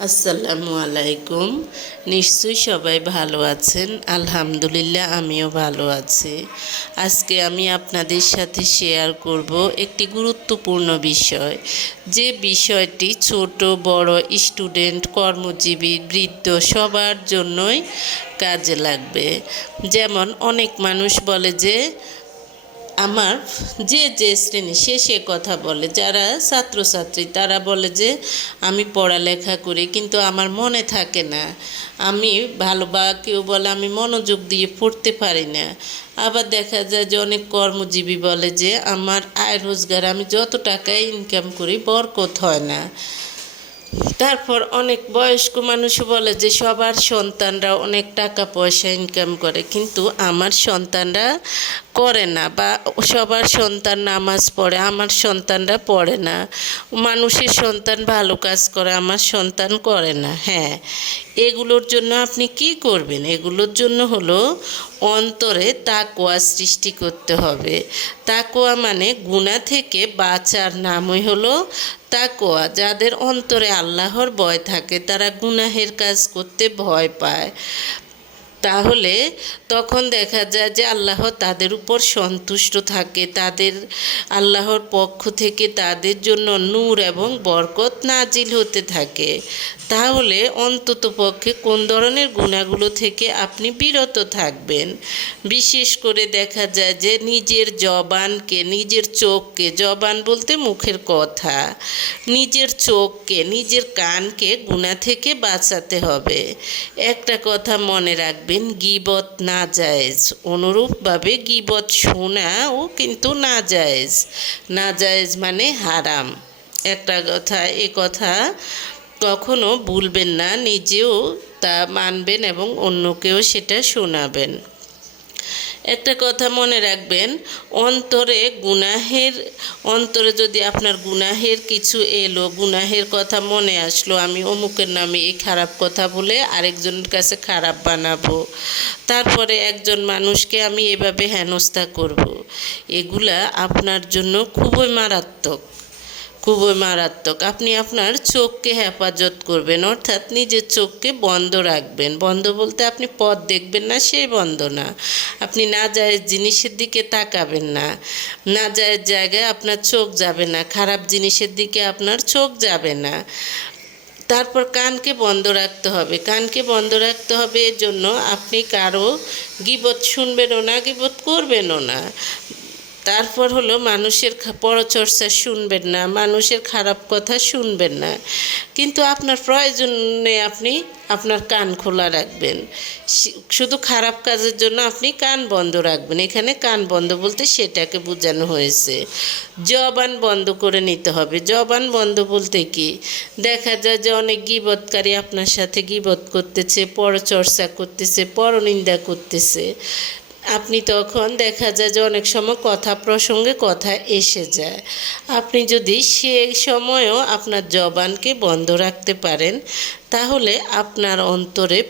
আসসালামু আলাইকুম। নিশ্চয়ই সবাই ভালো আছেন। আলহামদুলিল্লাহ, আমিও ভালো আছি। আজকে আমি আপনাদের সাথে শেয়ার করব একটি গুরুত্বপূর্ণ বিষয়। যে বিষয়টি ছোট, বড় স্টুডেন্ট কর্মজীবী, বৃদ্ধ সবার জন্যই কাজে লাগবে। যেমন অনেক মানুষ বলে যে আমার যে যে শ্রেণি, সে সে কথা বলে। যারা ছাত্রছাত্রী, তারা বলে যে, আমি পড়ালেখা করি, কিন্তু আমার মনে থাকে না। আমি ভালো বা কেউ বলে, আমি মনোযোগ দিয়ে পড়তে পারি না। আবার দেখা যায় যে, অনেক কর্মজীবী বলে যে, আমার আয় রোজগার, আমি যত টাকায় ইনকাম করি, বরকত হয় না। তারপর অনেক বয়স্ক মানুষও বলে যে, সবার সন্তানরা অনেক টাকা পয়সা ইনকাম করে, কিন্তু আমার সন্তানরা করে না বা সবার সন্তান নামাজ পড়ে, আমার সন্তানরা পড়ে না। মানুষের সন্তান ভালো কাজ করে, আমার সন্তান করে না। হ্যাঁ এগুলোর জন্য আপনি কি করবেন? এগুলোর জন্য হলো অন্তরে তাকোয়া সৃষ্টি করতে হবে। তাকোয়া মানে গুণা থেকে বাঁচার নামই হলো তাকোয়া যাদের অন্তরে আল্লাহর ভয় থাকে, তারা গুনাহের কাজ করতে ভয় পায়। তাহলে তখন দেখা যায় যে আল্লাহ তাদের উপর সন্তুষ্ট থাকে। তাদের আল্লাহর পক্ষ থেকে তাদের জন্য নূর এবং বরকত নাজিল হতে থাকে। তাহলে অন্তত পক্ষে কোন ধরনের গুণাগুলো থেকে আপনি বিরত থাকবেন? বিশেষ করে দেখা যায় যে নিজের জবানকে, নিজের চোখকে, জবান বলতে মুখের কথা, নিজের চোখকে, নিজের কানকে গুণা থেকে বাঁচাতে হবে। একটা কথা মনে রাখবেন গিবত না জায়েজ। অনুরূপভাবে গিবত শোনাও কিন্তু না জায়েজ। না জায়েজ মানে হারাম। একটা কথা, এ কথা কখনো ভুলবেন না, নিজেও তা মানবেন এবং অন্যকেও সেটা শোনাবেন। একটা কথা মনে রাখবেন, অন্তরে গুনাহের, অন্তরে যদি আপনার গুনাহের কিছু এলো, গুনাহের কথা মনে আসলো, আমি অমুকের নামে এই খারাপ কথা বলে আরেকজনের কাছে খারাপ বানাবো তারপরে একজন মানুষকে আমি এভাবে হেনস্থা করব। এগুলা আপনার জন্য খুবই মারাত্মক খুবই মারাত্মক। আপনি আপনার চোখকে হেফাজত করবেন, অর্থাৎ নিজের চোখকে বন্ধ রাখবেন। বন্ধ বলতে আপনি পথ দেখবেন না সেই বন্ধ না। আপনি না যায় জিনিসের দিকে তাকাবেন না। না যায় জায়গায় আপনার চোখ যাবে না, খারাপ জিনিসের দিকে আপনার চোখ যাবে না। তারপর কানকে বন্ধ রাখতে হবে। কানকে বন্ধ রাখতে হবে এর জন্য আপনি কারও গিবত শুনবেনও না, গিবত করবেনও না। তারপর হলো মানুষের পরচর্চা শুনবেন না, মানুষের খারাপ কথা শুনবেন না। কিন্তু আপনার প্রয়োজনে আপনি আপনার কান খোলা রাখবেন। শুধু খারাপ কাজের জন্য আপনি কান বন্ধ রাখবেন। এখানে কান বন্ধ বলতে সেটাকে বোঝানো হয়েছে। জবান বন্ধ করে নিতে হবে। জবান বন্ধ বলতে কি? দেখা যায় যে অনেক গিবৎকারী আপনার সাথে গিবত করতেছে, পরচর্চা করতেছে, পরনিন্দা করতেছে। আপনি তখন দেখা যায় যে অনেক সময় কথা প্রসঙ্গে কথা এসে যায়। আপনি যদি সে সময়ও আপনার জবানকে বন্ধ রাখতে পারেন, তাহলে আপনার অন্তরে